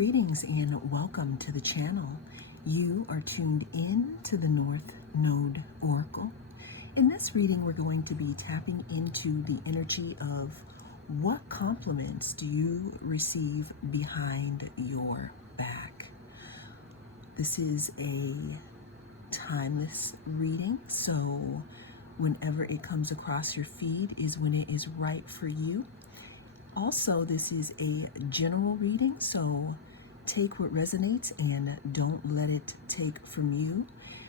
Greetings and welcome to the channel. You are tuned in to the North Node Oracle. In this reading, we're going to be tapping into the energy of what compliments do you receive behind your back. This is a timeless reading, so whenever it comes across your feed is when it is right for you. Also, this is a general reading, so take what resonates and don't let it take from you.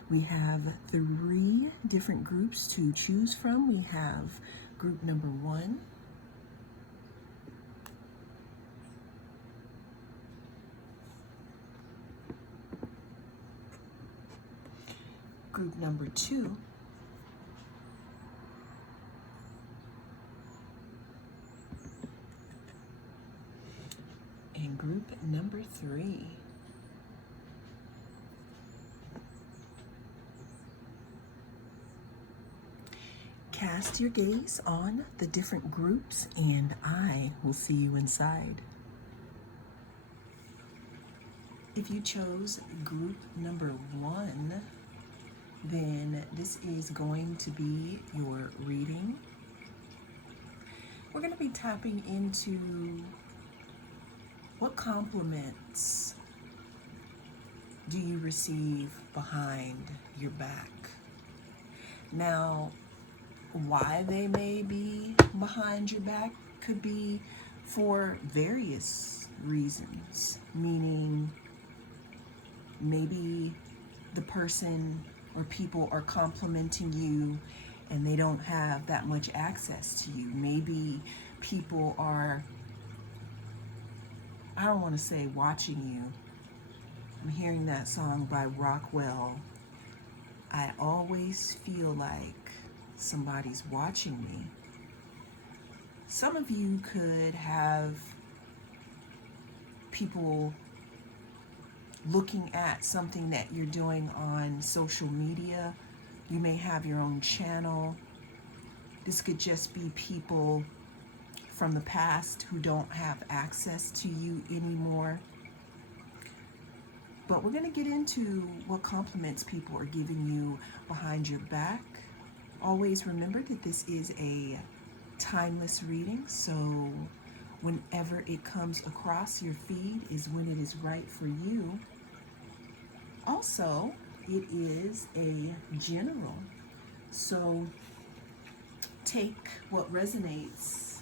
We have 3 different groups to choose from. We have group number 1, group number 2, and group number 3. Cast your gaze on the different groups and I will see you inside. If you chose group number 1, then this is going to be your reading. We're going to be tapping into what compliments do you receive behind your back? Now, why they may be behind your back could be for various reasons, meaning maybe the person or people are complimenting you and they don't have that much access to you. Maybe people are, I don't want to say watching you. I'm hearing that song by Rockwell. I always feel like somebody's watching me. Some of you could have people looking at something that you're doing on social media. You may have your own channel. This could just be people from the past who don't have access to you anymore. But we're going to get into what compliments people are giving you behind your back. Always remember that this is a timeless reading, so whenever it comes across your feed is when it is right for you. Also, it is a general, so take what resonates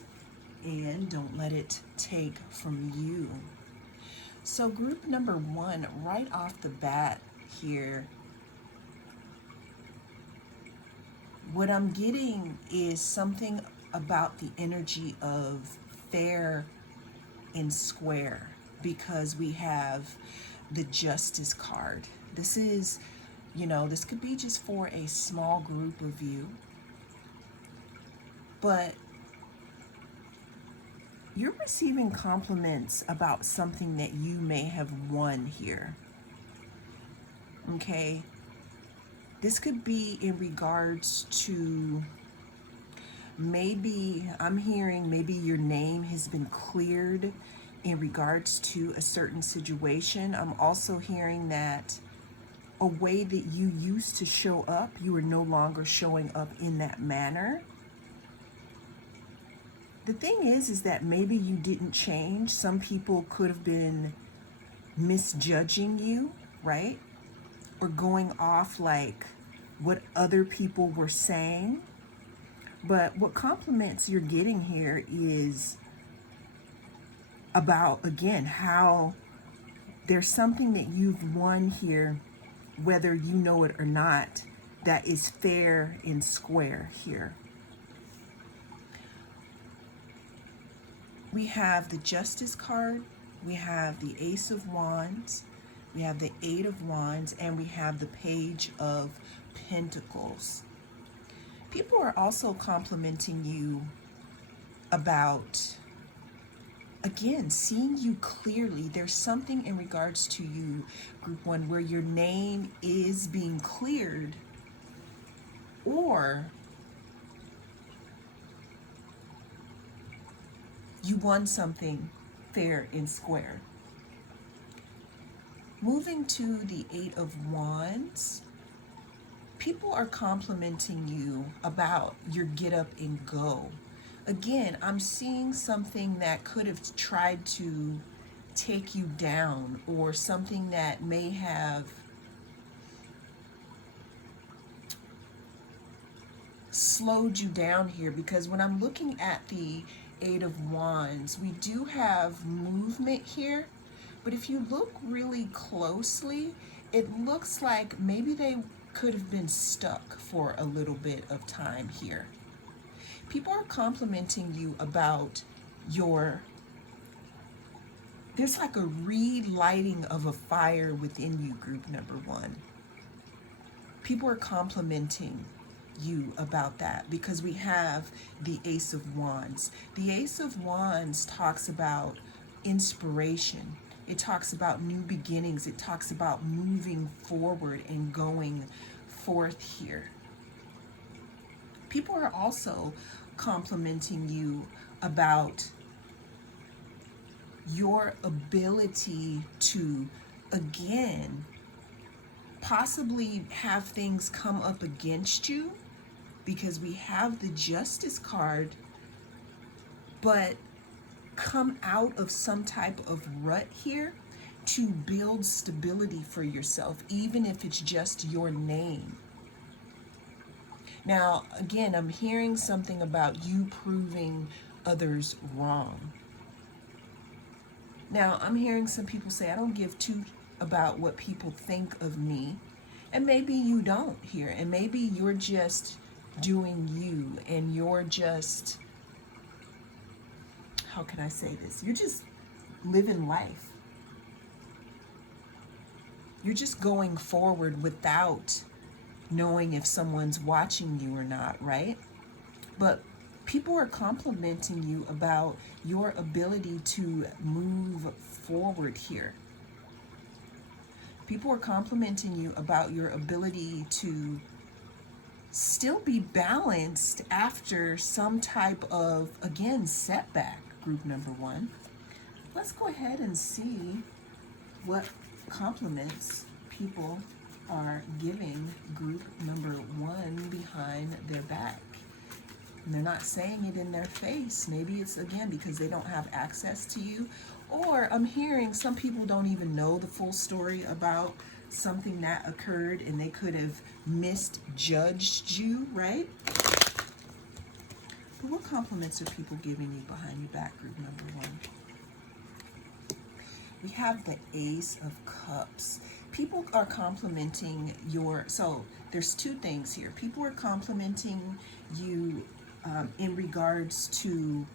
and don't let it take from you. So group number 1, right off the bat here, what I'm getting is something about the energy of fair and square, because we have the Justice card. This is, this could be just for a small group of you, but you're receiving compliments about something that you may have won here. Okay? This could be in regards to maybe, I'm hearing maybe your name has been cleared in regards to a certain situation. I'm also hearing that a way that you used to show up, you are no longer showing up in that manner. The thing is that maybe you didn't change. Some people could have been misjudging you, right? Or going off like what other people were saying. But what compliments you're getting here is about, again, how there's something that you've won here, whether you know it or not, that is fair and square here. We have the Justice card, we have the Ace of Wands, we have the 8 of Wands, and we have the Page of Pentacles. People are also complimenting you about, again, seeing you clearly. There's something in regards to you, group 1, where your name is being cleared, or you won something fair and square. Moving to the Eight of Wands, people are complimenting you about your get up and go. Again, I'm seeing something that could have tried to take you down, or something that may have slowed you down here, because when I'm looking at the Eight of Wands, we do have movement here, but if you look really closely, it looks like maybe they could have been stuck for a little bit of time here. People are complimenting you about there's like a relighting of a fire within you, group number one. People are complimenting you about that, because we have the Ace of Wands. The Ace of Wands talks about inspiration. It talks about new beginnings. It talks about moving forward and going forth here. People are also complimenting you about your ability to, again, possibly have things come up against you, because we have the Justice card, but come out of some type of rut here to build stability for yourself, even if it's just your name. Now, again, I'm hearing something about you proving others wrong. Now, I'm hearing some people say, I don't give two about what people think of me. And maybe you don't here. And maybe you're just doing you, and you're just, how can I say this? You're just living life. You're just going forward without knowing if someone's watching you or not, right? But people are complimenting you about your ability to move forward here. People are complimenting you about your ability to still be balanced after some type of, again, setback, group number one. Let's go ahead and see what compliments people are giving group number one behind their back. And they're not saying it in their face. Maybe it's, again, because they don't have access to you. Or I'm hearing some people don't even know the full story about something that occurred, and they could have misjudged you, right? But what compliments are people giving you behind your back, group number one? We have the Ace of Cups. People are complimenting so there's two things here. People are complimenting you in regards to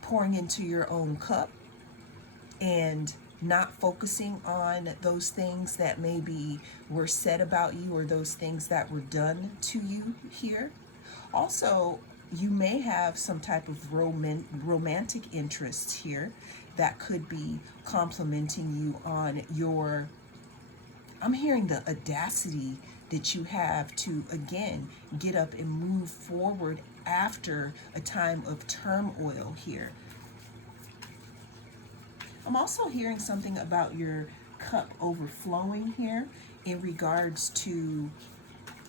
pouring into your own cup and not focusing on those things that maybe were said about you, or those things that were done to you here. Also, you may have some type of romantic interest here that could be complimenting you on I'm hearing the audacity that you have to, again, get up and move forward after a time of turmoil here. I'm also hearing something about your cup overflowing here in regards to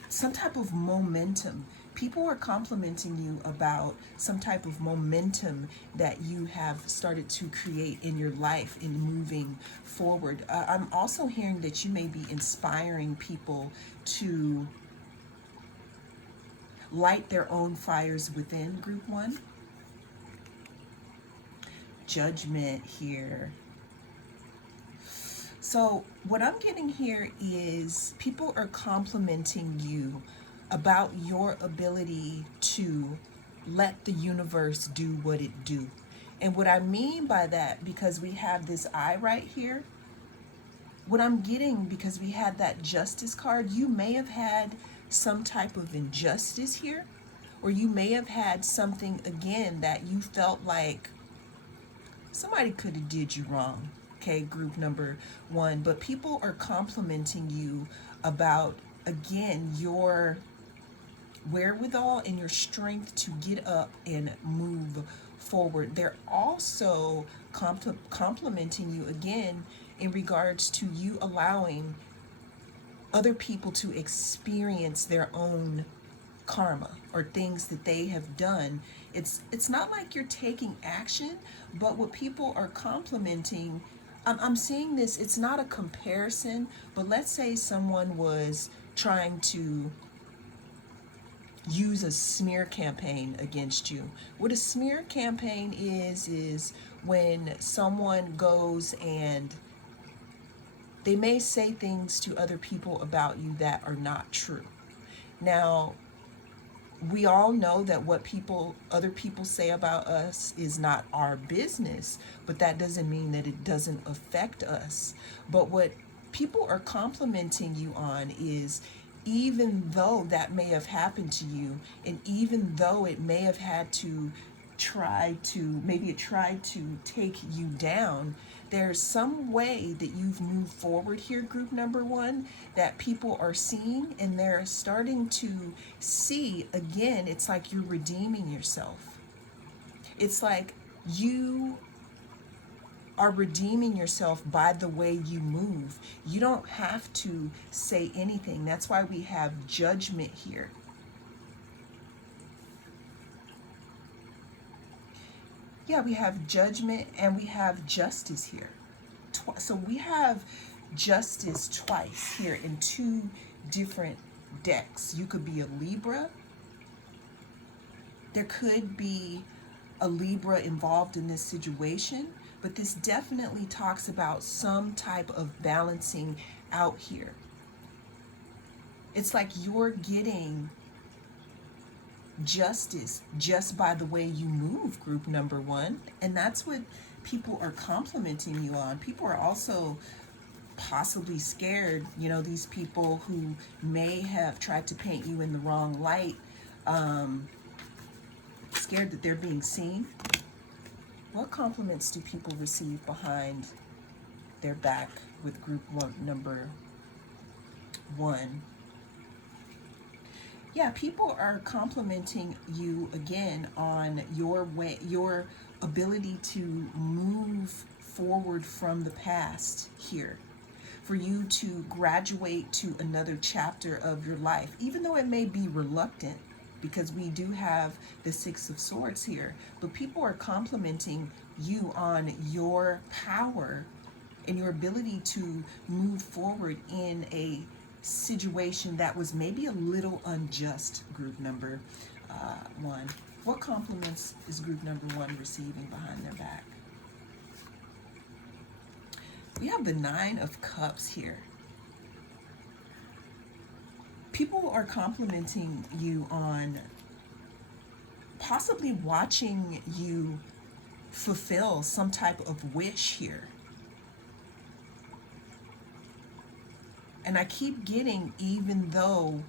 some type of momentum. People are complimenting you about some type of momentum that you have started to create in your life in moving forward. I'm also hearing that you may be inspiring people to light their own fires within, group one. Judgment here. So what I'm getting here is people are complimenting you about your ability to let the universe do what it do. And what I mean by that, because we have this eye right here, what I'm getting, because we had that Justice card, you may have had some type of injustice here, or you may have had something, again, that you felt like somebody could have did you wrong, okay, group number one. But people are complimenting you about, again, your wherewithal and your strength to get up and move forward. They're also complimenting you again in regards to you allowing other people to experience their own karma or things that they have done. It's not like you're taking action, but what people are complimenting, I'm seeing this, it's not a comparison, but let's say someone was trying to use a smear campaign against you. What a smear campaign is when someone goes and they may say things to other people about you that are not true. Now, we all know that what other people say about us is not our business, but that doesn't mean that it doesn't affect us. But what people are complimenting you on is, even though that may have happened to you, and even though it may have had to maybe it tried to take you down, there's some way that you've moved forward here, group number one, that people are seeing, and they're starting to see again. It's like you're redeeming yourself. It's like you are redeeming yourself by the way you move. You don't have to say anything. That's why we have judgment here. Yeah, we have judgment and we have justice here. So we have justice twice here in two different decks. You could be a Libra. There could be a Libra involved in this situation, but this definitely talks about some type of balancing out here. It's like you're getting justice just by the way you move, group number one, and that's what people are complimenting you on. People are also possibly scared, these people who may have tried to paint you in the wrong light, scared that they're being seen. What compliments do people receive behind their back with group number one? Yeah, people are complimenting you again on your ability to move forward from the past here, for you to graduate to another chapter of your life, even though it may be reluctant, because we do have the Six of Swords here. But people are complimenting you on your power and your ability to move forward in a situation that was maybe a little unjust, group number one. What compliments is group number one receiving behind their back? We have the Nine of Cups here. People are complimenting you on possibly watching you fulfill some type of wish here. And I keep getting, even though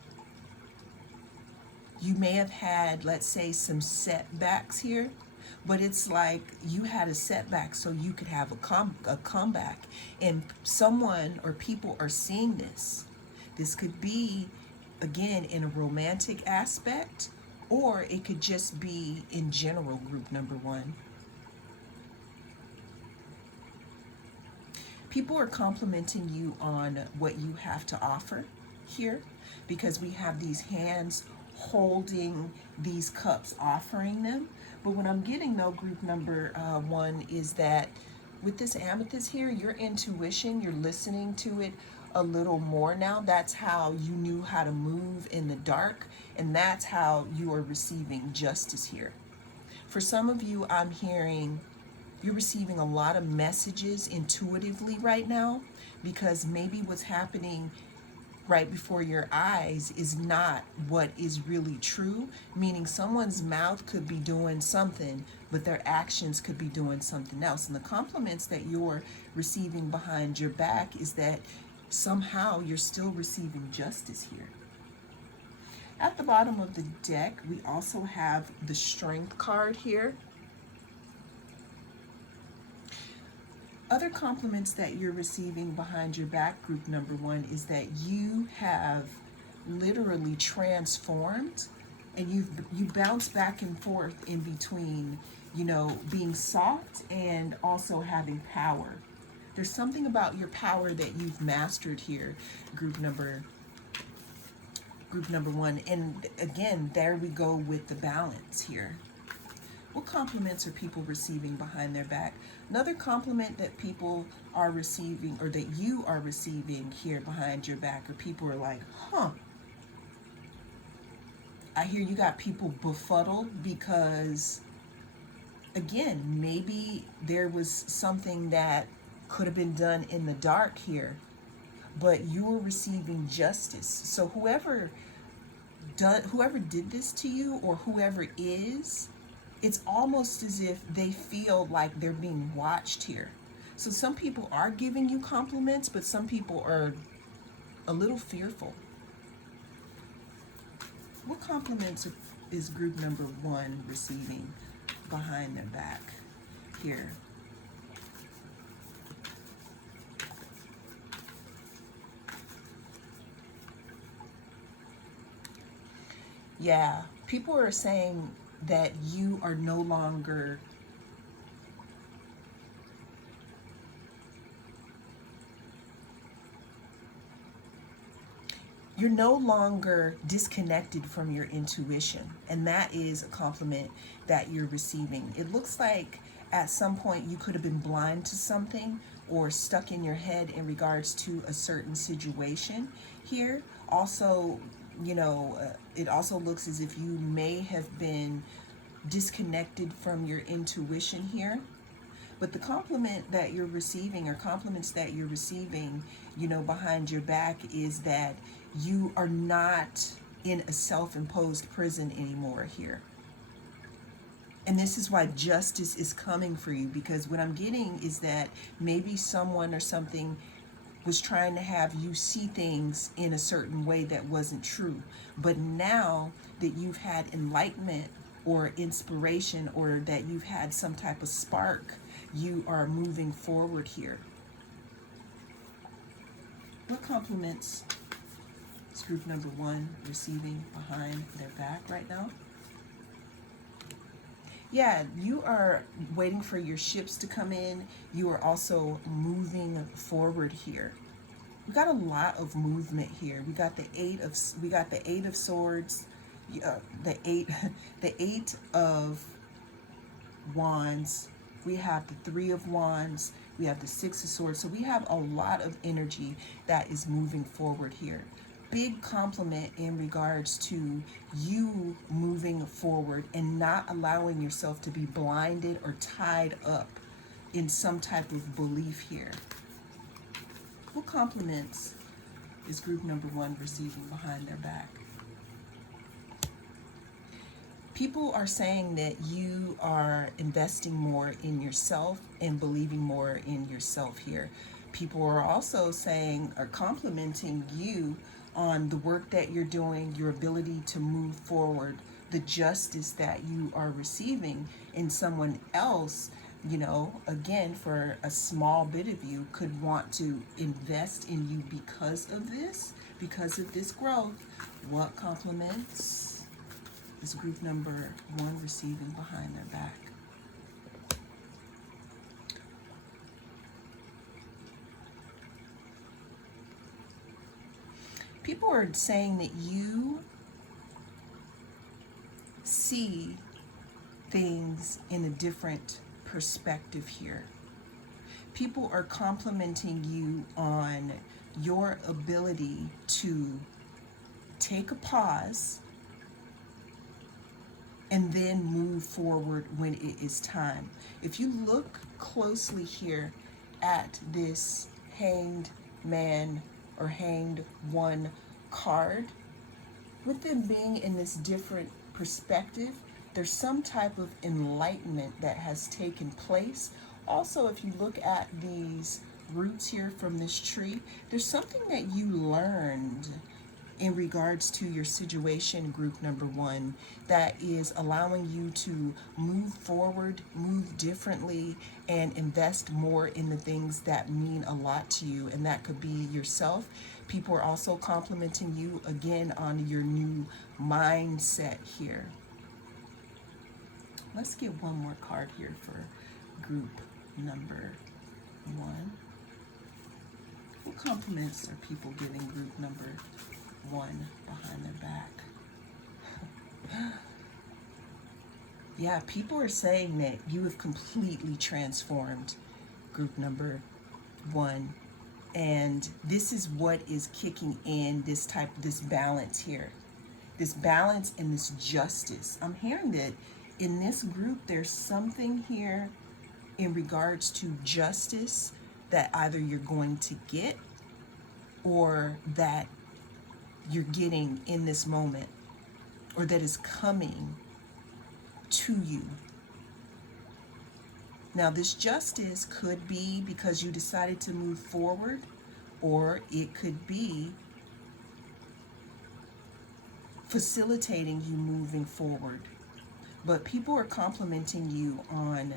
you may have had, let's say, some setbacks here, but it's like you had a setback so you could have a comeback. And someone or people are seeing this. This could be, again, in a romantic aspect, or it could just be in general, group number one. People are complimenting you on what you have to offer here, because we have these hands holding these cups, offering them. But what I'm getting, though, group number one, is that with this amethyst here, your intuition, you're listening to it a little more now. That's how you knew how to move in the dark, and that's how you are receiving justice here. For some of you, I'm hearing you're receiving a lot of messages intuitively right now, because maybe what's happening right before your eyes is not what is really true, meaning someone's mouth could be doing something, but their actions could be doing something else. And the compliments that you're receiving behind your back is that somehow you're still receiving justice here. At the bottom of the deck, we also have the Strength card here. Other compliments that you're receiving behind your back, group number one, is that you have literally transformed and you bounce back and forth in between, being soft and also having power. There's something about your power that you've mastered here, group number one. And again, there we go with the balance here. What compliments are people receiving behind their back? Another compliment that people are receiving, or that you are receiving here behind your back, or people are like, huh. I hear you got people befuddled because, again, maybe there was something that could have been done in the dark here, but you were receiving justice. So whoever did this to you, or whoever is, it's almost as if they feel like they're being watched here. So some people are giving you compliments, but some people are a little fearful. What compliments is group number one receiving behind their back here? Yeah, people are saying that you are no longer disconnected from your intuition, and that is a compliment that you're receiving. It looks like at some point you could have been blind to something or stuck in your head in regards to a certain situation here. Also, it also looks as if you may have been disconnected from your intuition here. But the compliment that you're receiving, or compliments that you're receiving, behind your back, is that you are not in a self-imposed prison anymore here. And this is why justice is coming for you, because what I'm getting is that maybe someone or something was trying to have you see things in a certain way that wasn't true. But now that you've had enlightenment or inspiration, or that you've had some type of spark, you are moving forward here. What compliments is group number one receiving behind their back right now? Yeah, you are waiting for your ships to come in. You are also moving forward here. We got a lot of movement here. We got the eight of swords, the eight of wands. We have the three of wands. We have the six of swords. So we have a lot of energy that is moving forward here. Big compliment in regards to you moving forward and not allowing yourself to be blinded or tied up in some type of belief here. What compliments is group number one receiving behind their back? People are saying that you are investing more in yourself and believing more in yourself here. People are also saying, or complimenting you on the work that you're doing, your ability to move forward, the justice that you are receiving. And someone else, again, for a small bit of you, could want to invest in you because of this growth. What compliments is group number one receiving behind their back? People are saying that you see things in a different perspective here. People are complimenting you on your ability to take a pause and then move forward when it is time. If you look closely here at this hanged man or hanged one card, with them being in this different perspective, there's some type of enlightenment that has taken place. Also, if you look at these roots here from this tree, there's something that you learned in regards to your situation, group number one, that is allowing you to move forward, move differently, and invest more in the things that mean a lot to you. And that could be yourself. People are also complimenting you again on your new mindset here. Let's get one more card here for group number 1. What compliments are people giving group number 1 behind their back? Yeah, people are saying that you have completely transformed group number 1. And this is what is kicking in this balance here. This balance and this justice. I'm hearing that in this group, there's something here in regards to justice that either you're going to get or that you're getting in this moment, or that is coming to you. Now, this justice could be because you decided to move forward, or it could be facilitating you moving forward. But people are complimenting you on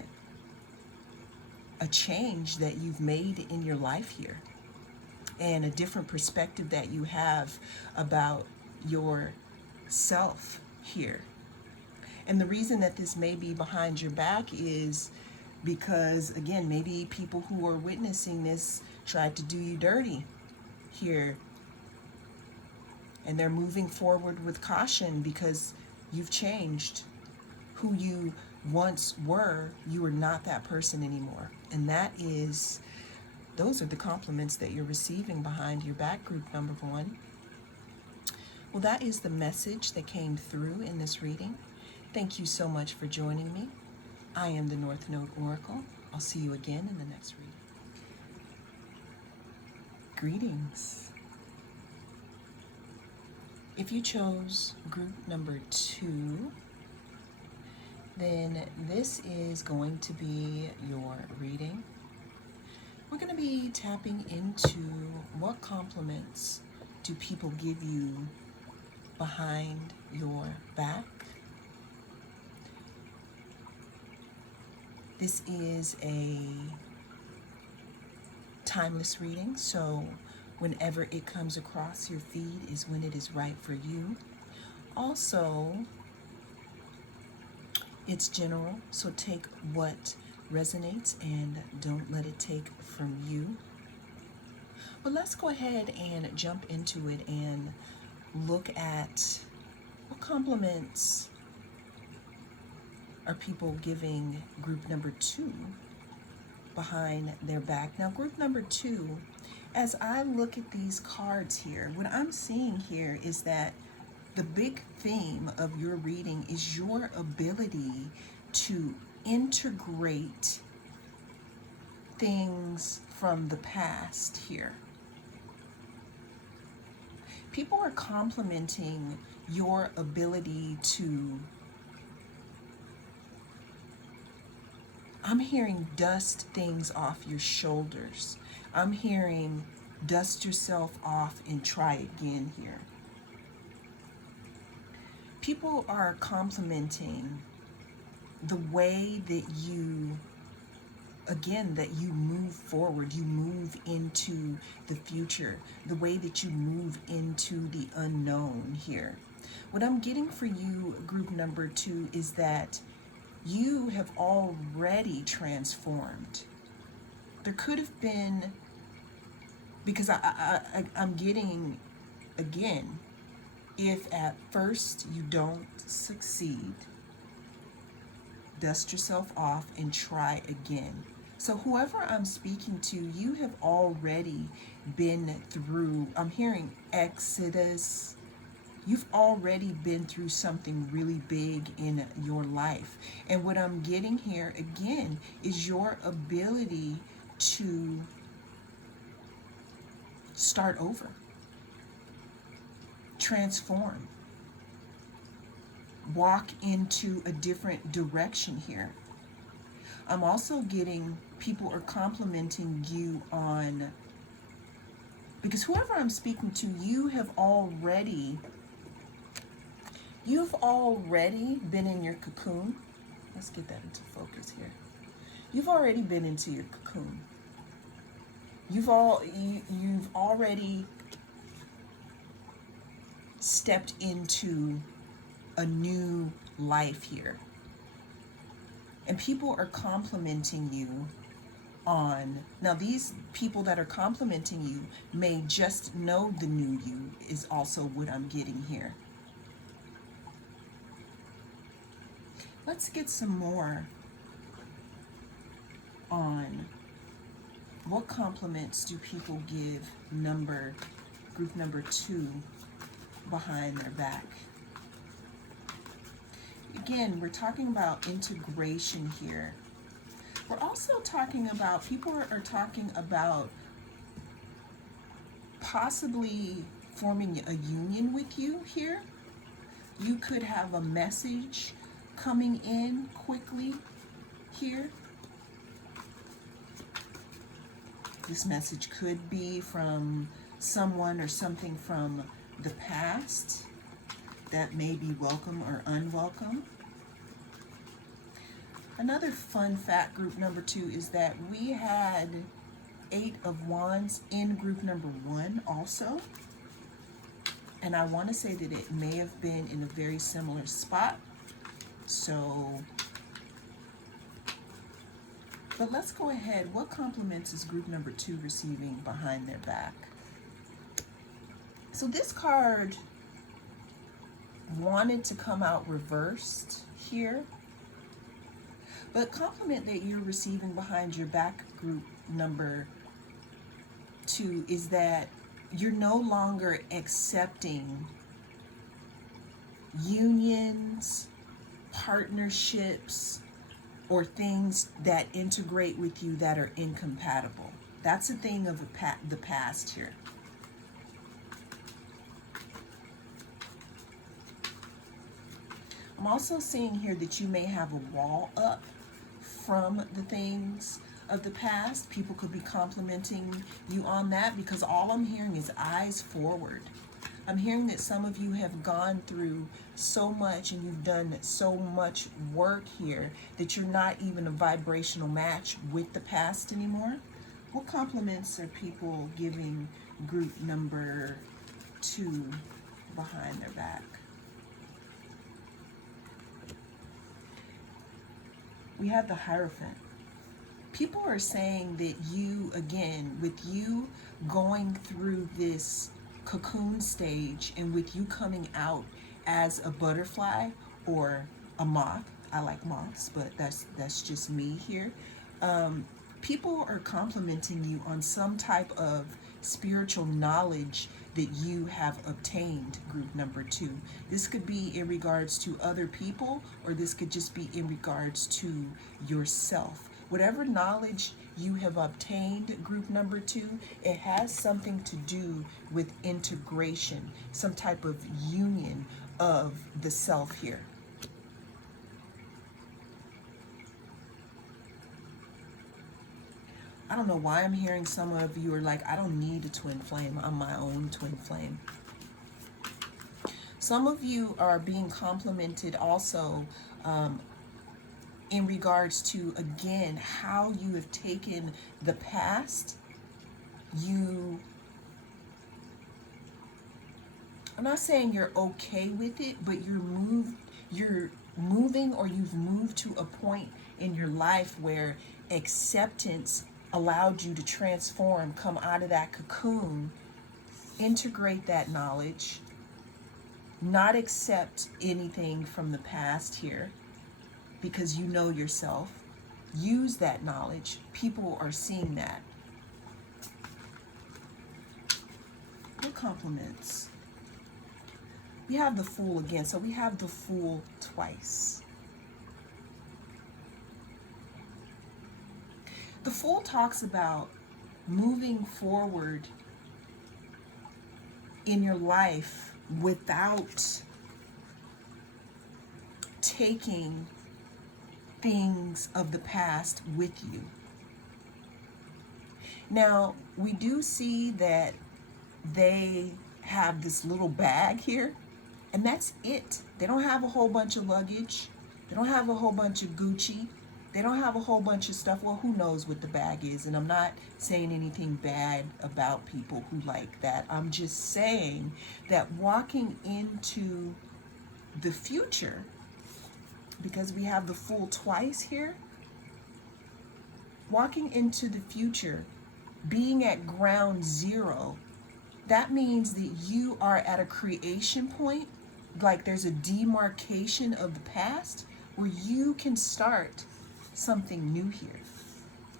a change that you've made in your life here, and a different perspective that you have about yourself here. And the reason that this may be behind your back is because, again, maybe people who are witnessing this tried to do you dirty here. And they're moving forward with caution because you've changed. Who you once were, you are not that person anymore. And those are the compliments that you're receiving behind your back, group number 1. Well, that is the message that came through in this reading. Thank you so much for joining me. I am the North Node Oracle. I'll see you again in the next reading. Greetings. If you chose group number 2, then this is going to be your reading. We're going to be tapping into what compliments do people give you behind your back. This is a timeless reading, so whenever it comes across your feed is when it is right for you. Also, it's general, so take what resonates and don't let it take from you. But let's go ahead and jump into it and look at what compliments are people giving group number 2 behind their back. Now, group number 2, as I look at these cards here, what I'm seeing here is that the big theme of your reading is your ability to integrate things from the past here. People are complimenting your ability to, I'm hearing, dust things off your shoulders. I'm hearing dust yourself off and try again here. People are complimenting the way that you, again, that you move forward, you move into the future, the way that you move into the unknown here. What I'm getting for you, group number 2, is that you have already transformed. There could have been, because I'm getting, again, if at first you don't succeed, dust yourself off and try again. So whoever I'm speaking to, you have already been through, I'm hearing Exodus. You've already been through something really big in your life. And what I'm getting here, again, is your ability to start over. Transform, walk into a different direction here. I'm also getting people are complimenting you on, because whoever I'm speaking to, you've already been in your cocoon. Let's get that into focus here. You've already been into your cocoon. You've already stepped into a new life here. And people are complimenting you on, now these people that are complimenting you may just know the new you, is also what I'm getting here. Let's get some more on what compliments do people give group number 2 behind their back. Again, we're talking about integration here. We're also talking about, people are talking about possibly forming a union with you here. You could have a message coming in quickly here. This message could be from someone or something from the past that may be welcome or unwelcome. Another fun fact, group number 2, is that we had 8 of Wands in group number 1 also. And I want to say that it may have been in a very similar spot. So, but let's go ahead. What compliments is group number 2 receiving behind their back? So this card wanted to come out reversed here. But compliment that you're receiving behind your back, group number 2, is that you're no longer accepting unions, partnerships, or things that integrate with you that are incompatible. That's a thing of the past here. I'm also seeing here that you may have a wall up from the things of the past. People could be complimenting you on that, because all I'm hearing is eyes forward. I'm hearing that some of you have gone through so much and you've done so much work here that you're not even a vibrational match with the past anymore. What compliments are people giving group number 2 behind their back? We have the Hierophant. People are saying that you, again, with you going through this cocoon stage and with you coming out as a butterfly or a moth. I like moths, but that's just me here. People are complimenting you on some type of spiritual knowledge that you have obtained, group number 2. This could be in regards to other people, or this could just be in regards to yourself. Whatever knowledge you have obtained, group number 2, it has something to do with integration, some type of union of the self here. I don't know why I'm hearing some of you are like, I don't need a twin flame. I'm my own twin flame. Some of you are being complimented also in regards to, again, how you have taken the past. I'm not saying you're okay with it, but you're moving, or you've moved to a point in your life where acceptance allowed you to transform, come out of that cocoon, integrate that knowledge, not accept anything from the past here, because you know yourself. Use that knowledge. People are seeing that. What compliments? We have the Fool again, so we have the Fool twice. The Fool talks about moving forward in your life without taking things of the past with you. Now, we do see that they have this little bag here, and that's it. They don't have a whole bunch of luggage. They don't have a whole bunch of Gucci. They don't have a whole bunch of stuff. Well, who knows what the bag is? And I'm not saying anything bad about people who like that. I'm just saying that walking into the future, because we have the Fool twice here, walking into the future, being at ground zero, that means that you are at a creation point, like there's a demarcation of the past where you can start something new here.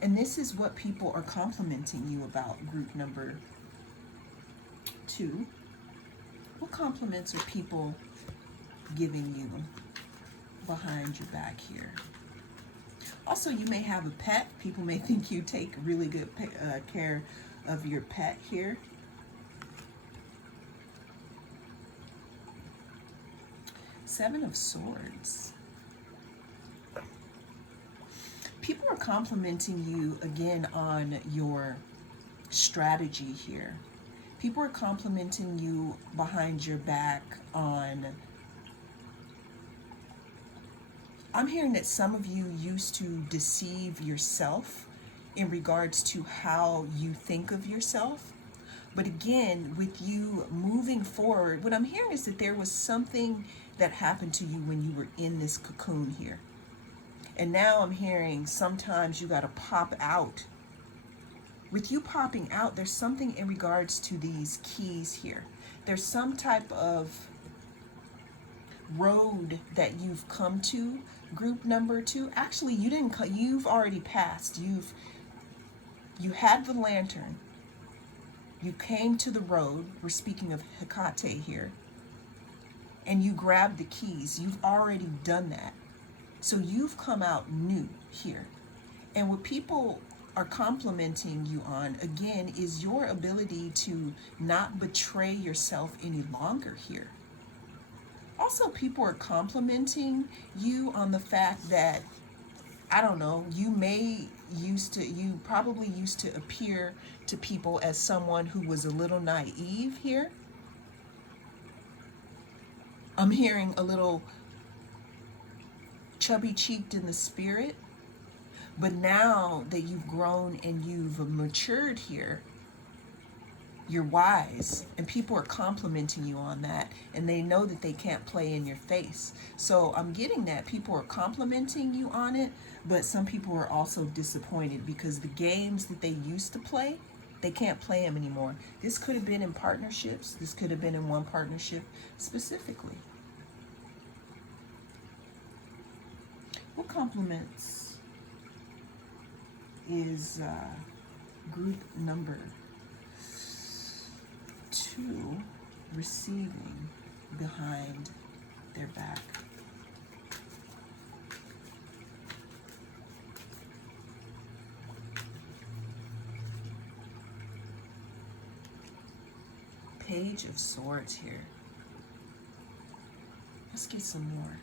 And this is what people are complimenting you about, group number 2. What compliments are people giving you behind your back here? Also, you may have a pet. People may think you take really good care of your pet here. Seven of Swords. People are complimenting you again on your strategy here. People are complimenting you behind your back on... I'm hearing that some of you used to deceive yourself in regards to how you think of yourself. But again, with you moving forward, what I'm hearing is that there was something that happened to you when you were in this cocoon here. And now I'm hearing sometimes you got to pop out. With you popping out, there's something in regards to these keys here. There's some type of road that you've come to, group number 2. Actually, you didn't come, you've already passed. You had the lantern. You came to the road. We're speaking of Hecate here. And you grabbed the keys. You've already done that. So you've come out new here. And what people are complimenting you on, again, is your ability to not betray yourself any longer here. Also, people are complimenting you on the fact that, I don't know, you probably used to appear to people as someone who was a little naive here. I'm hearing a little chubby-cheeked in the spirit. But now that you've grown and you've matured here, you're wise, and people are complimenting you on that, and they know that they can't play in your face. So I'm getting that people are complimenting you on it, but some people are also disappointed because the games that they used to play, they can't play them anymore. This could have been in partnerships. This could have been in one partnership specifically. What compliments is group number 2 receiving behind their back? Page of Swords here. Let's get some more.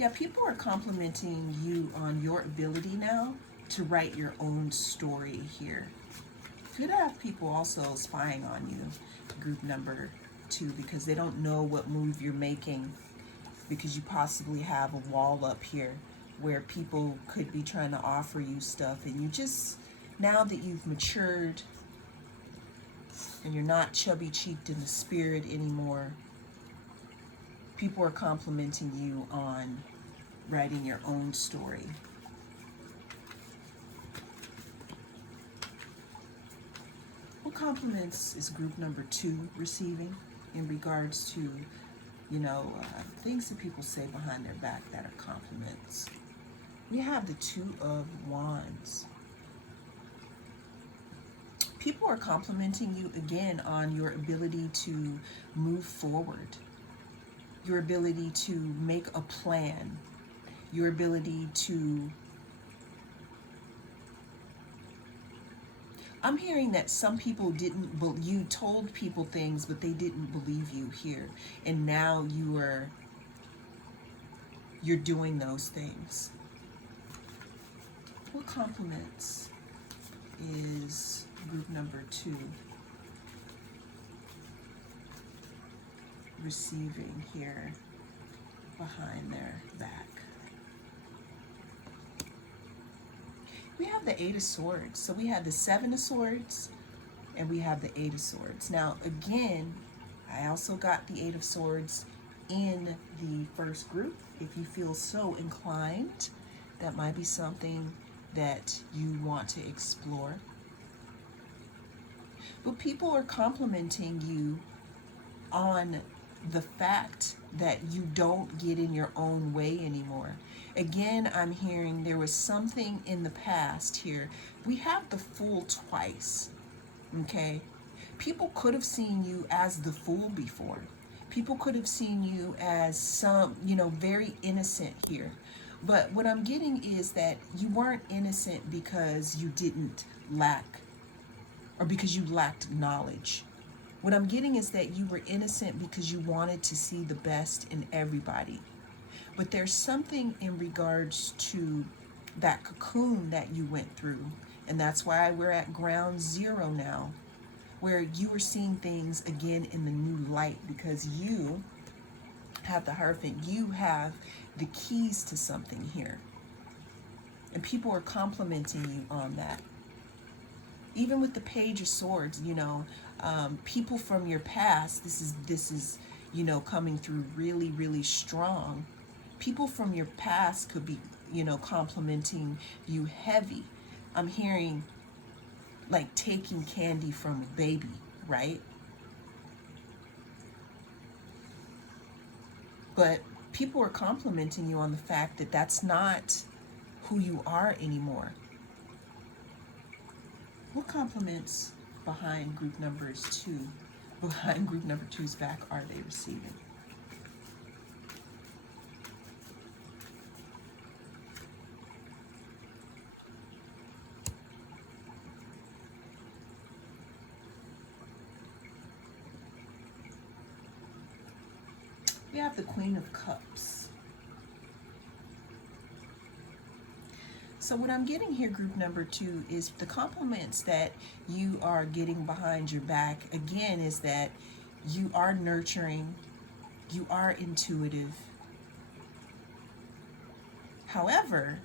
Yeah, people are complimenting you on your ability now to write your own story here. Could have people also spying on you, group number 2, because they don't know what move you're making, because you possibly have a wall up here where people could be trying to offer you stuff, and you just, now that you've matured and you're not chubby-cheeked in the spirit anymore, people are complimenting you on writing your own story. What compliments is group number 2 receiving in regards to, things that people say behind their back that are compliments? We have the 2 of Wands. People are complimenting you again on your ability to move forward, your ability to make a plan, your ability to... I'm hearing that some people didn't, you told people things, but they didn't believe you here. And now you're doing those things. What compliments is group number 2 receiving here behind their back. We have the Eight of Swords. So we have the Seven of Swords and we have the Eight of Swords. Now, again, I also got the Eight of Swords in the first group. If you feel so inclined, that might be something that you want to explore. But people are complimenting you on the fact that you don't get in your own way anymore. Again, I'm hearing there was something in the past here. We have the Fool twice, okay? People could have seen you as the fool before. People could have seen you as some, very innocent here. But what I'm getting is that you weren't innocent because you didn't lack, or because you lacked knowledge. What I'm getting is that you were innocent because you wanted to see the best in everybody. But there's something in regards to that cocoon that you went through. And that's why we're at ground zero now, where you are seeing things again in the new light, because you have the Hierophant. You have the keys to something here. And people are complimenting you on that. Even with the Page of Swords, people from your past, this is coming through really, really strong. People from your past could be, complimenting you heavy. I'm hearing like taking candy from a baby, right? But people are complimenting you on the fact that that's not who you are anymore. What compliments behind group number two's back are they receiving? We have the Queen of Cups. So what I'm getting here, group number two, is the compliments that you are getting behind your back, again, is that you are nurturing, you are intuitive. However,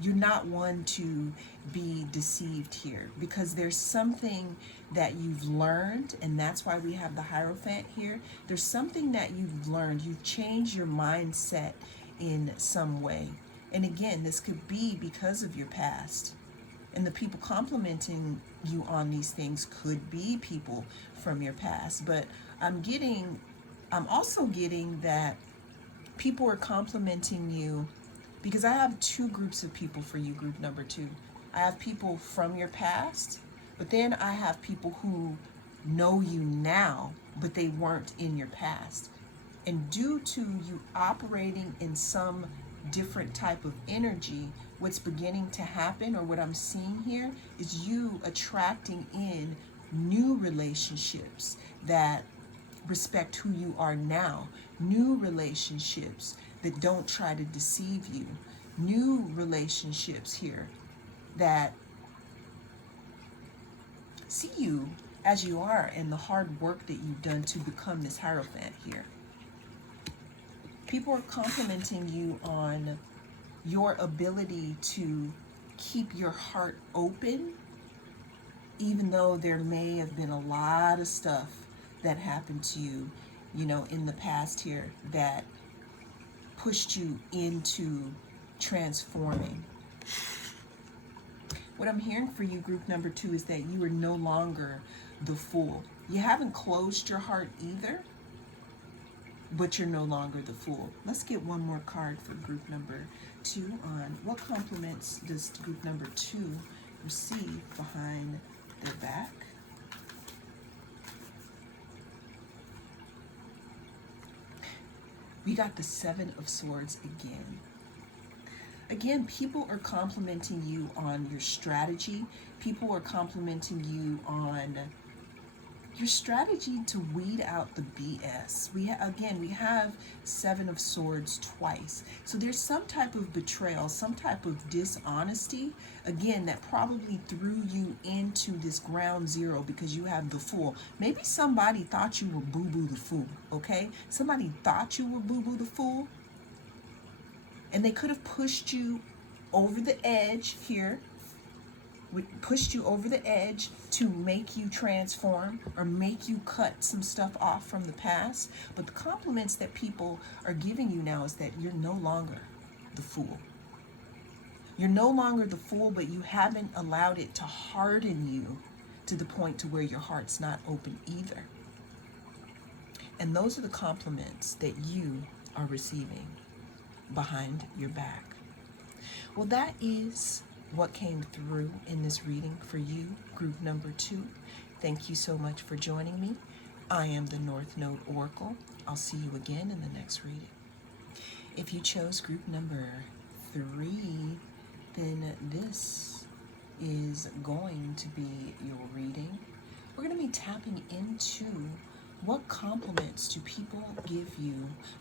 you're not one to be deceived here, because there's something that you've learned, and that's why we have the Hierophant here. There's something that you've learned. You've changed your mindset in some way. And again, this could be because of your past. And the people complimenting you on these things could be people from your past. But I'm also getting that people are complimenting you, because I have two groups of people for you, group number two. I have people from your past, but then I have people who know you now, but they weren't in your past. And due to you operating in some different type of energy, what's beginning to happen, or what I'm seeing here, is you attracting in new relationships that respect who you are now, new relationships that don't try to deceive you, new relationships here that see you as you are and the hard work that you've done to become this Hierophant here. People are complimenting you on your ability to keep your heart open, even though there may have been a lot of stuff that happened to you, in the past here that pushed you into transforming. What I'm hearing for you, group number two, is that you are no longer the fool. You haven't closed your heart either, but you're no longer the fool. Let's get one more card for group number two on what compliments does group number two receive behind their back. We got the Seven of Swords again. Again, people are complimenting you on your strategy. People are complimenting you on your strategy to weed out the BS. We have Seven of Swords twice. So there's some type of betrayal, some type of dishonesty, again, that probably threw you into this ground zero because you have the Fool. Maybe somebody thought you were Boo Boo the Fool, okay? Somebody thought you were Boo Boo the Fool, And they could have pushed you over the edge here, pushed you over the edge to make you transform or make you cut some stuff off from the past. But the compliments that people are giving you now is that you're no longer the fool. You're no longer the fool, but you haven't allowed it to harden you to the point to where your heart's not open either. And those are the compliments that you are receiving behind your back. Well, that is what came through in this reading for you, group number 2. Thank you so much for joining me. I am the North Node Oracle. I'll see you again in the next reading. If you chose group number 3, then this is going to be your reading. We're going to be tapping into what compliments do people give you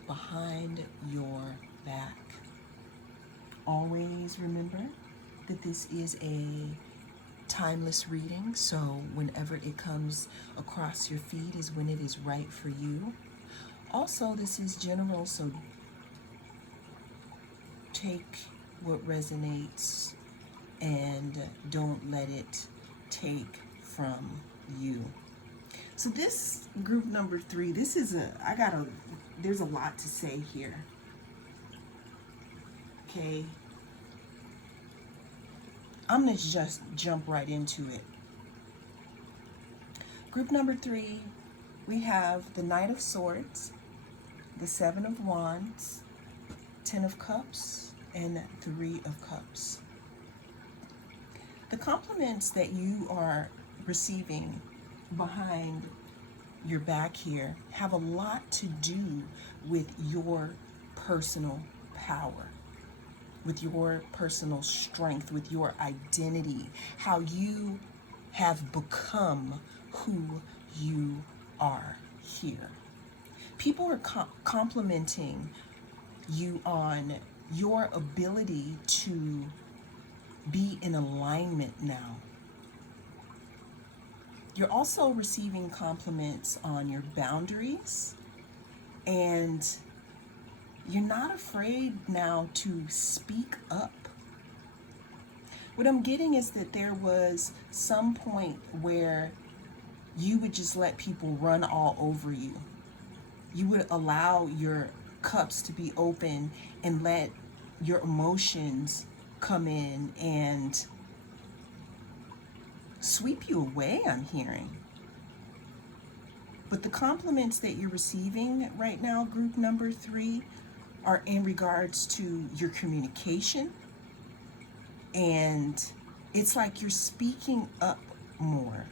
behind your back. Always remember that this is a timeless reading, so whenever it comes across your feed is when it is right for you. Also, this is general, so take what resonates and don't let it take from you. So this group number 3, this is there's a lot to say here. Okay. I'm going to just jump right into it. Group number 3, we have the Knight of Swords, the 7 of Wands, 10 of Cups, and 3 of Cups. The compliments that you are receiving behind your back here have a lot to do with your personal power, with your personal strength, with your identity, how you have become who you are here. People are complimenting you on your ability to be in alignment now. You're also receiving compliments on your boundaries, and you're not afraid now to speak up. What I'm getting is that there was some point where you would just let people run all over you. You would allow your cups to be open and let your emotions come in and sweep you away, I'm hearing. But the compliments that you're receiving right now, group number 3, are in regards to your communication, and it's like you're speaking up more.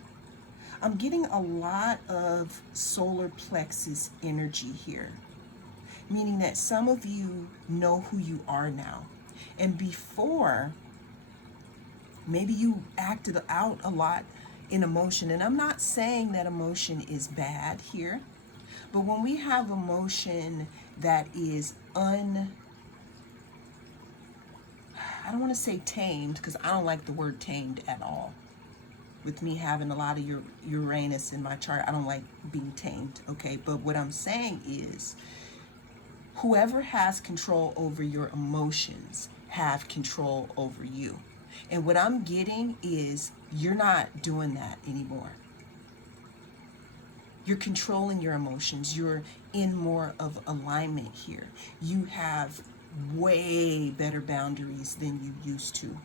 I'm getting a lot of solar plexus energy here, meaning that some of you know who you are now. And before, maybe you acted out a lot in emotion. And I'm not saying that emotion is bad here, but when we have emotion that is I don't want to say tamed, because I don't like the word tamed at all. With me having a lot of Uranus in my chart, I don't like being tamed, okay? But what I'm saying is, whoever has control over your emotions have control over you. And what I'm getting is you're not doing that anymore. You're controlling your emotions. You're in more of alignment here. You have way better boundaries than you used to.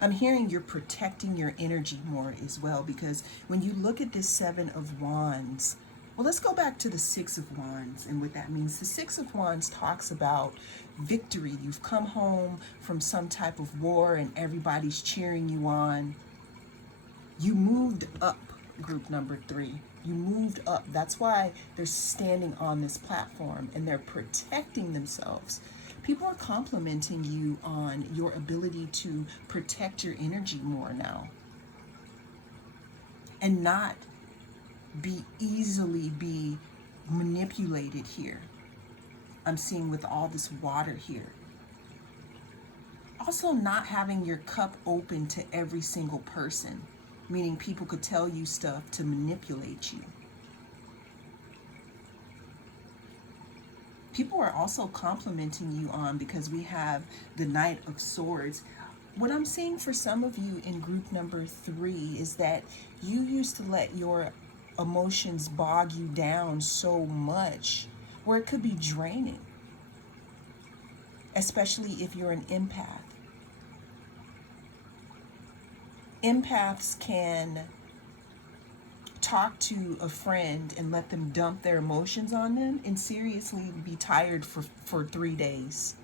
I'm hearing you're protecting your energy more as well, because when you look at this 7 of Wands, well, let's go back to the 6 of Wands and what that means. The 6 of Wands talks about victory. You've come home from some type of war and everybody's cheering you on. You moved up, group number 3. You moved up. That's why they're standing on this platform and they're protecting themselves. People are complimenting you on your ability to protect your energy more now and not be easily manipulated here. I'm seeing with all this water here. Also, not having your cup open to every single person, meaning people could tell you stuff to manipulate you. People are also complimenting you on, because we have the Knight of Swords. What I'm seeing for some of you in group number 3 is that you used to let your emotions bog you down so much where it could be draining, especially if you're an empath. Empaths can talk to a friend and let them dump their emotions on them and seriously be tired for 3 days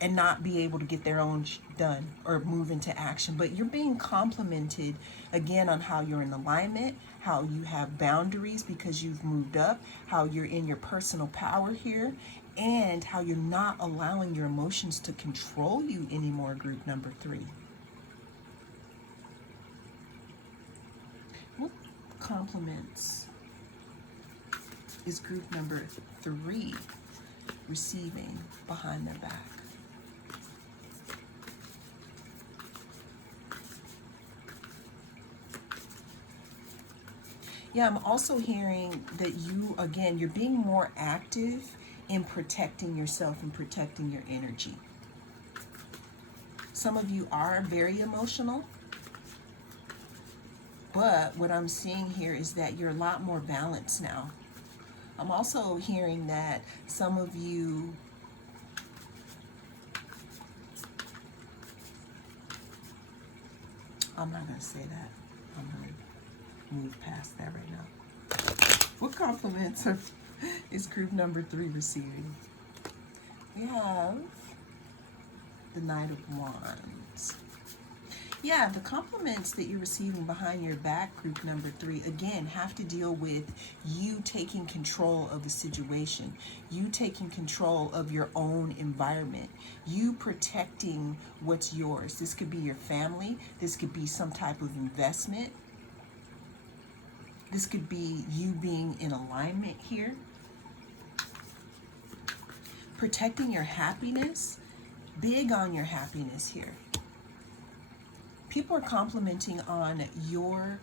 and not be able to get their own done or move into action. But you're being complimented again on how you're in alignment, how you have boundaries because you've moved up, how you're in your personal power here, and how you're not allowing your emotions to control you anymore, group number 3. What compliments is group number 3 receiving behind their back? Yeah, I'm also hearing that you, again, you're being more active in protecting yourself and protecting your energy. Some of you are very emotional, but what I'm seeing here is that you're a lot more balanced now. I'm also hearing that some of you I'm not going to say that. I'm going to move past that right now. What compliments is group number 3 receiving? We have the Knight of Wands. Yeah, the compliments that you're receiving behind your back, group number 3, again, have to deal with you taking control of the situation, you taking control of your own environment, you protecting what's yours. This could be your family, this could be some type of investment, this could be you being in alignment here. Protecting your happiness, big on your happiness here. People are complimenting on your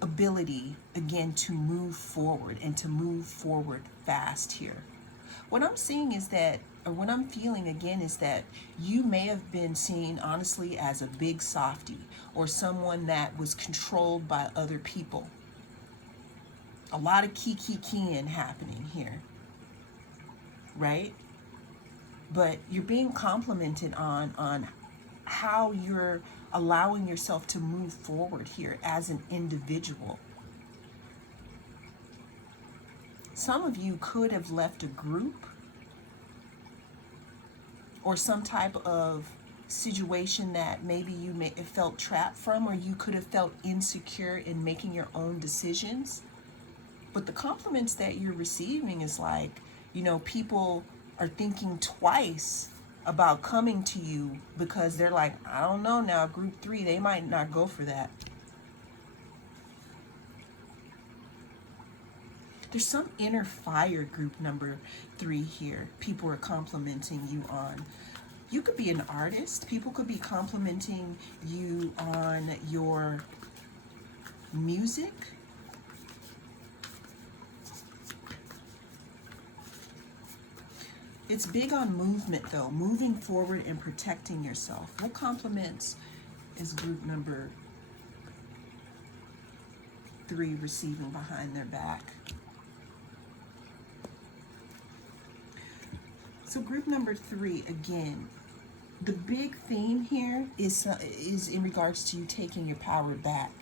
ability, again, to move forward and to move forward fast here. What I'm seeing is that, or what I'm feeling again, is that you may have been seen honestly as a big softie or someone that was controlled by other people. A lot of kiki-keying happening here, right? But you're being complimented on how you're allowing yourself to move forward here as an individual. Some of you could have left a group or some type of situation that maybe you may have felt trapped from, or you could have felt insecure in making your own decisions. But the compliments that you're receiving is like, you know, people are thinking twice about coming to you because they're like, I don't know now, group 3, they might not go for that. There's some inner fire, group number 3 here. People are complimenting you on. You could be an artist. People could be complimenting you on your music. It's big on movement, though, moving forward and protecting yourself. What compliments is group number 3 receiving behind their back? So group number 3, again, the big theme here is in regards to you taking your power back.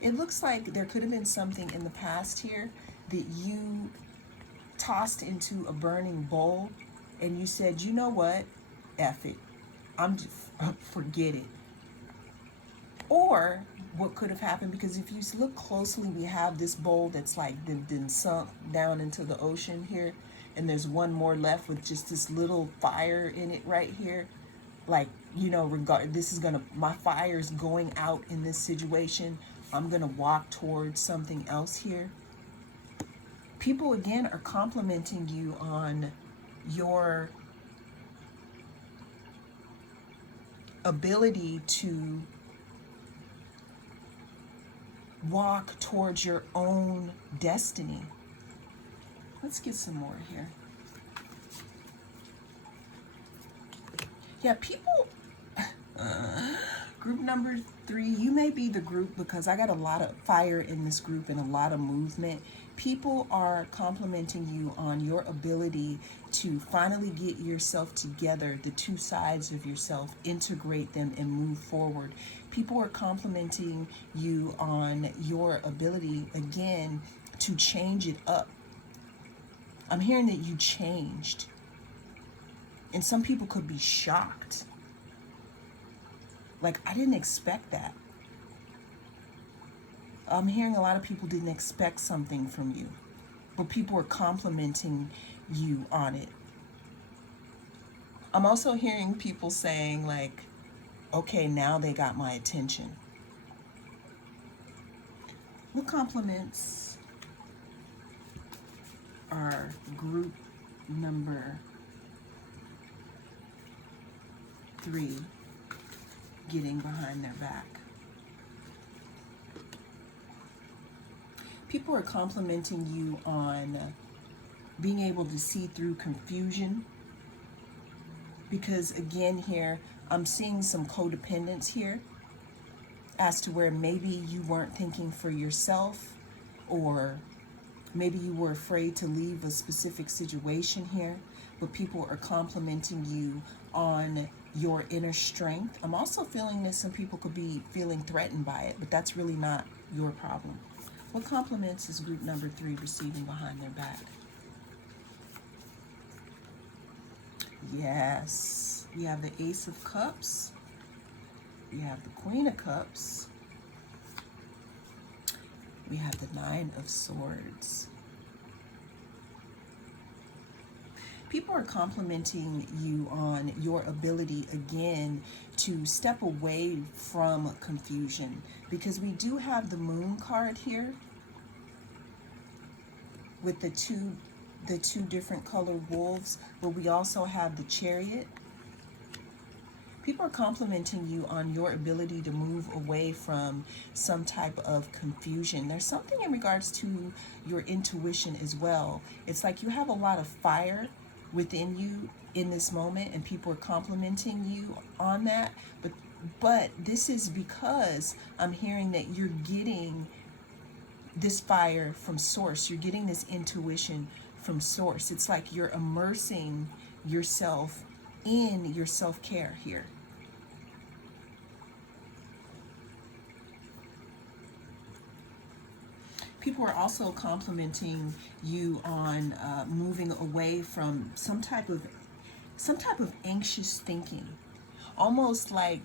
It looks like there could have been something in the past here that you tossed into a burning bowl and you said, you know what, F it, forget it. Or what could have happened, because if you look closely, we have this bowl that's like been sunk down into the ocean here, and there's one more left with just this little fire in it right here. Like, you know, my fire's going out in this situation. I'm gonna walk towards something else here. People again are complimenting you on your ability to walk towards your own destiny. Let's get some more here. Yeah, people, group number 3, you may be the group, because I got a lot of fire in this group and a lot of movement. People are complimenting you on your ability to finally get yourself together, the two sides of yourself, integrate them and move forward. People are complimenting you on your ability, again, to change it up. I'm hearing that you changed. And some people could be shocked. Like, I didn't expect that. I'm hearing a lot of people didn't expect something from you, but people are complimenting you on it. I'm also hearing people saying, like, okay, now they got my attention. What compliments are group number 3 getting behind their back? People are complimenting you on being able to see through confusion, because again here, I'm seeing some codependence here as to where maybe you weren't thinking for yourself, or maybe you were afraid to leave a specific situation here, but people are complimenting you on your inner strength. I'm also feeling that some people could be feeling threatened by it, but that's really not your problem. What compliments is group number 3 receiving behind their back? Yes, we have the Ace of Cups, we have the Queen of Cups, we have the Nine of Swords. People are complimenting you on your ability, again, to step away from confusion, because we do have the Moon card here with the two different colored wolves, but we also have the Chariot. People are complimenting you on your ability to move away from some type of confusion. There's something in regards to your intuition as well. It's like you have a lot of fire within you in this moment, and people are complimenting you on that. But this is because I'm hearing that you're getting this fire from source. You're getting this intuition from source. It's like you're immersing yourself in your self-care here. People are also complimenting you on moving away from some type of anxious thinking. Almost like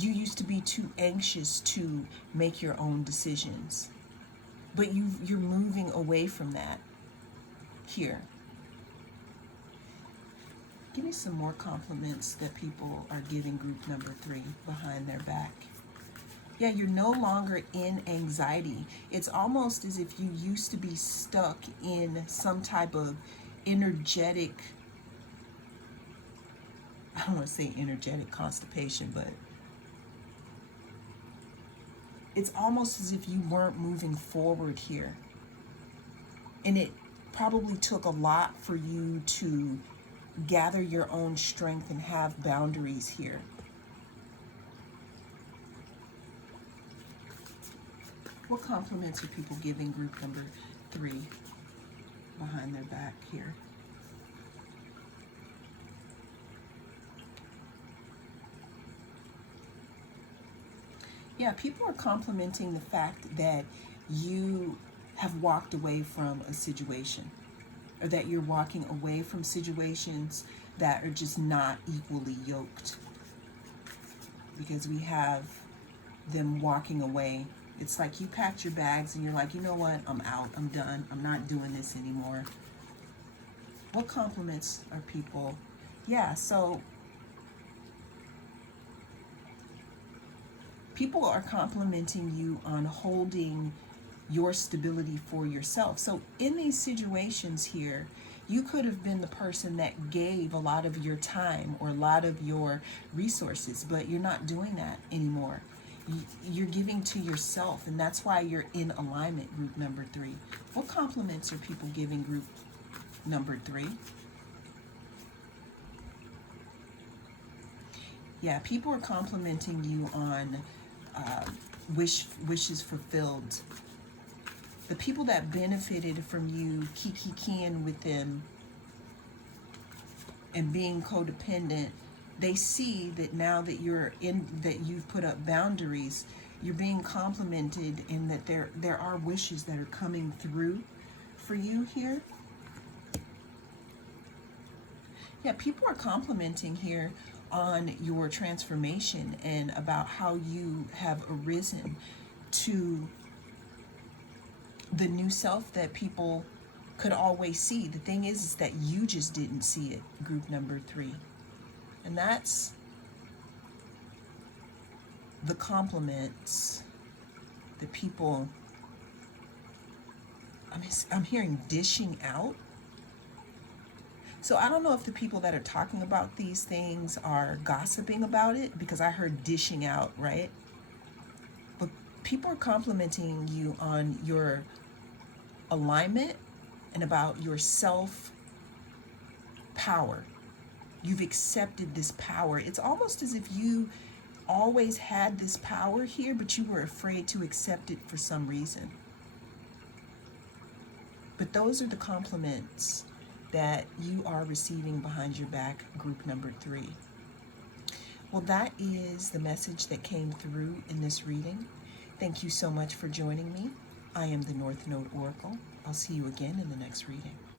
you used to be too anxious to make your own decisions, but you're moving away from that here. Give me some more compliments that people are giving group number 3 behind their back. Yeah, you're no longer in anxiety. It's almost as if you used to be stuck in some type of energetic, I don't want to say energetic constipation, but it's almost as if you weren't moving forward here. And it probably took a lot for you to gather your own strength and have boundaries here. What compliments are people giving group number 3 behind their back here? Yeah, people are complimenting the fact that you have walked away from a situation, or that you're walking away from situations that are just not equally yoked. Because we have them walking away. It's like you packed your bags and you're like, you know what, I'm out, I'm done, I'm not doing this anymore. What compliments are people? Yeah, so people are complimenting you on holding your stability for yourself. So in these situations here, you could have been the person that gave a lot of your time or a lot of your resources, but you're not doing that anymore. You're giving to yourself, and that's why you're in alignment, group number 3. What compliments are people giving group number 3? Yeah, people are complimenting you on wishes fulfilled. The people that benefited from you kikiing with them and being codependent, they see that now that you've put up boundaries, you're being complimented, and that there are wishes that are coming through for you here. Yeah, people are complimenting here on your transformation and about how you have arisen to the new self that people could always see. The thing is that you just didn't see it, group number 3. And that's the compliments that people, I'm hearing dishing out. So I don't know if the people that are talking about these things are gossiping about it, because I heard dishing out, right? But people are complimenting you on your alignment and about your self-power. You've accepted this power. It's almost as if you always had this power here, but you were afraid to accept it for some reason. But those are the compliments that you are receiving behind your back, group number 3. Well, that is the message that came through in this reading. Thank you so much for joining me. I am the North Node Oracle. I'll see you again in the next reading.